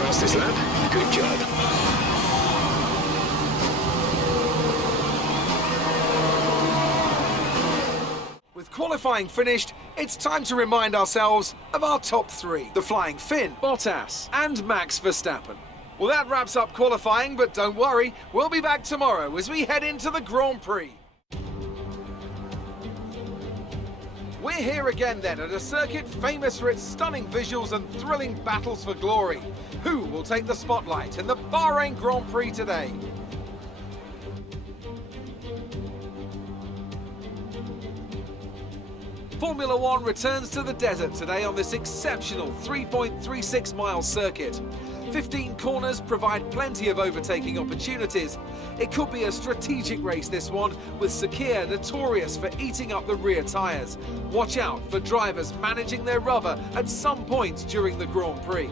fastest lap. Good job. With qualifying finished, it's time to remind ourselves of our top three. The Flying Finn, Bottas and Max Verstappen. Well, that wraps up qualifying, but don't worry, we'll be back tomorrow as we head into the Grand Prix. We're here again then at a circuit famous for its stunning visuals and thrilling battles for glory. Who will take the spotlight in the Bahrain Grand Prix today? Formula One returns to the desert today on this exceptional 3.36 mile circuit. 15 corners provide plenty of overtaking opportunities. It could be a strategic race, this one, with Sakir notorious for eating up the rear tyres. Watch out for drivers managing their rubber at some point during the Grand Prix.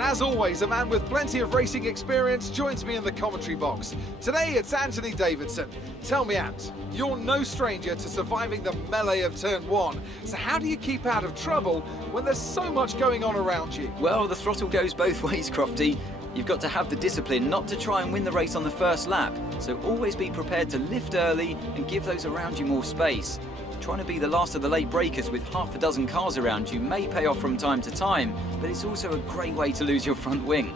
And as always, a man with plenty of racing experience joins me in the commentary box. Today it's Anthony Davidson. Tell me, Ant, you're no stranger to surviving the melee of turn one. So how do you keep out of trouble when there's so much going on around you? Well, the throttle goes both ways, Crofty. You've got to have the discipline not to try and win the race on the first lap. So always be prepared to lift early and give those around you more space. Trying to be the last of the late breakers with half a dozen cars around you may pay off from time to time, but it's also a great way to lose your front wing.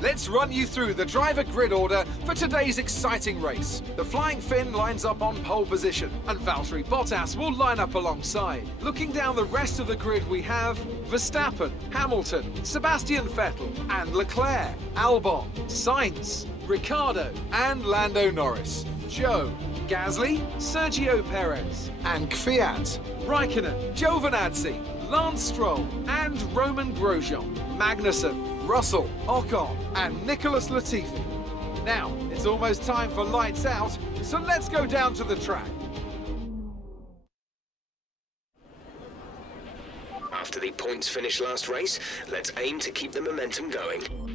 Let's run you through the driver grid order for today's exciting race. The Flying Finn lines up on pole position, and Valtteri Bottas will line up alongside. Looking down the rest of the grid, we have Verstappen, Hamilton, Sebastian Vettel and Leclerc, Albon, Sainz, Ricciardo and Lando Norris, Joe, Gasly, Sergio Perez and Kvyat, Raikkonen, Giovinazzi, Lance Stroll and Roman Grosjean, Magnussen, Russell, Ocon and Nicholas Latifi. Now, it's almost time for lights out, so let's go down to the track. After the points finish last race, let's aim to keep the momentum going.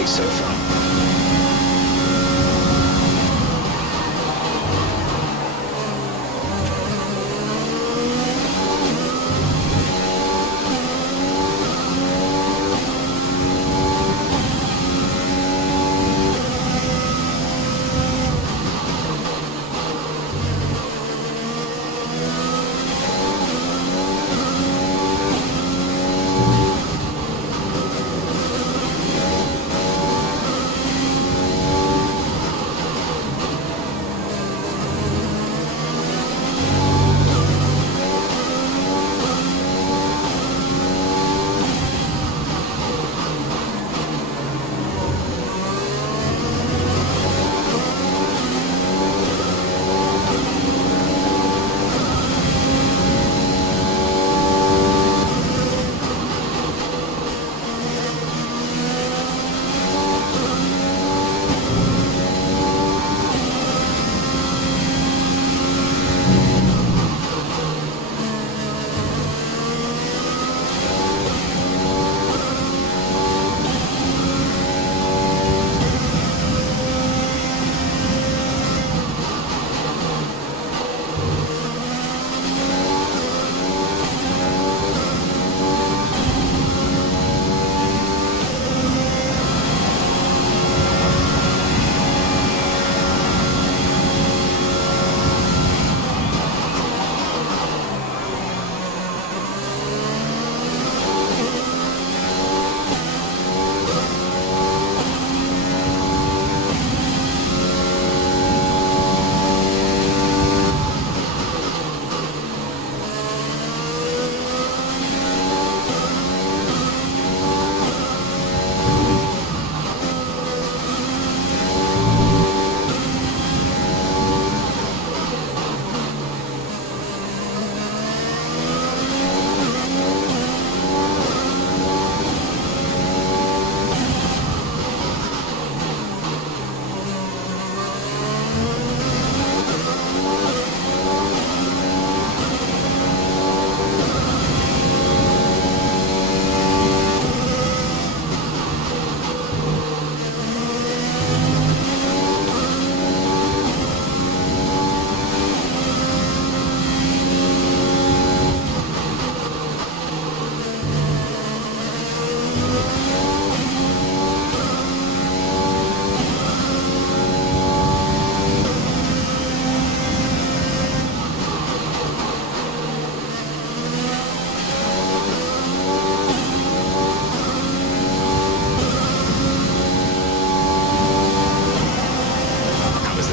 race so far.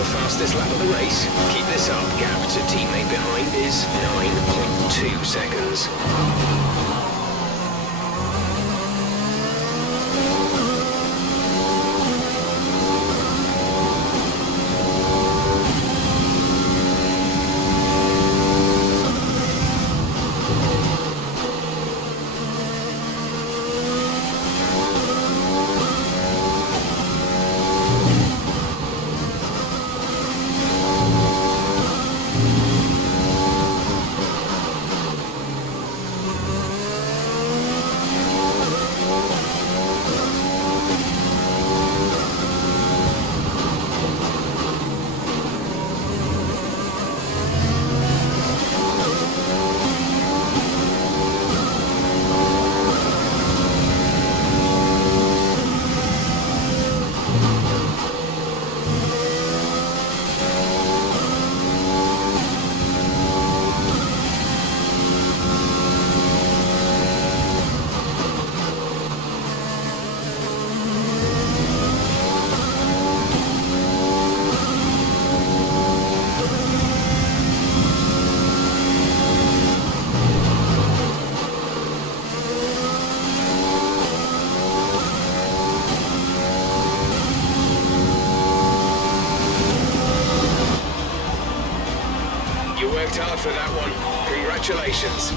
Fastest lap of the race. Keep this up. Gap to teammate behind is 9.2 seconds. You worked hard for that one. Congratulations.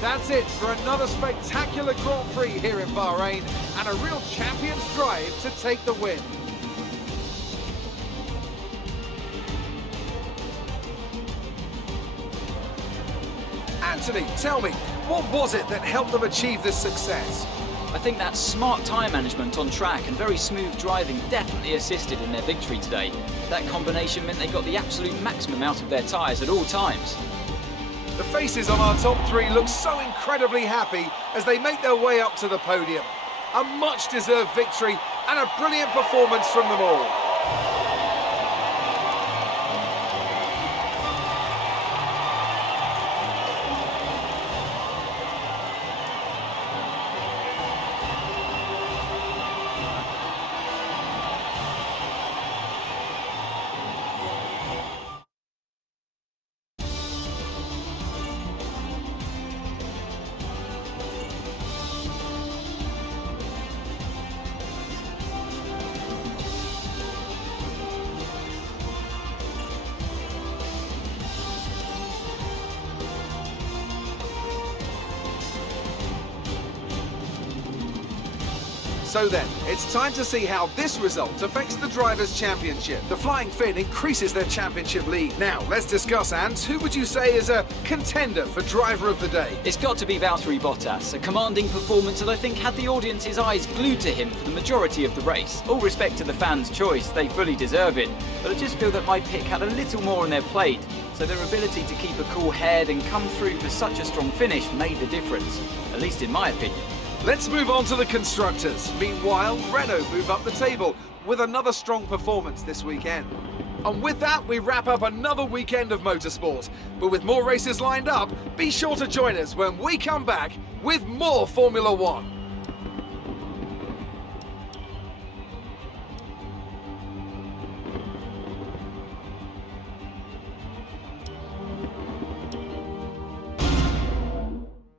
That's it for another spectacular Grand Prix here in Bahrain and a real champion's drive to take the win. Anthony, tell me, what was it that helped them achieve this success? I think that smart tyre management on track and very smooth driving definitely assisted in their victory today. That combination meant they got the absolute maximum out of their tyres at all times. The faces on our top three look so incredibly happy as they make their way up to the podium. A much-deserved victory and a brilliant performance from them all. So then, it's time to see how this result affects the Drivers' Championship. The Flying Finn increases their championship lead. Now, let's discuss, Ant. Who would you say is a contender for Driver of the Day? It's got to be Valtteri Bottas, a commanding performance that I think had the audience's eyes glued to him for the majority of the race. All respect to the fans' choice, they fully deserve it, but I just feel that my pick had a little more on their plate, so their ability to keep a cool head and come through for such a strong finish made the difference, at least in my opinion. Let's move on to the Constructors. Meanwhile, Renault move up the table with another strong performance this weekend. And with that, we wrap up another weekend of motorsport. But with more races lined up, be sure to join us when we come back with more Formula One.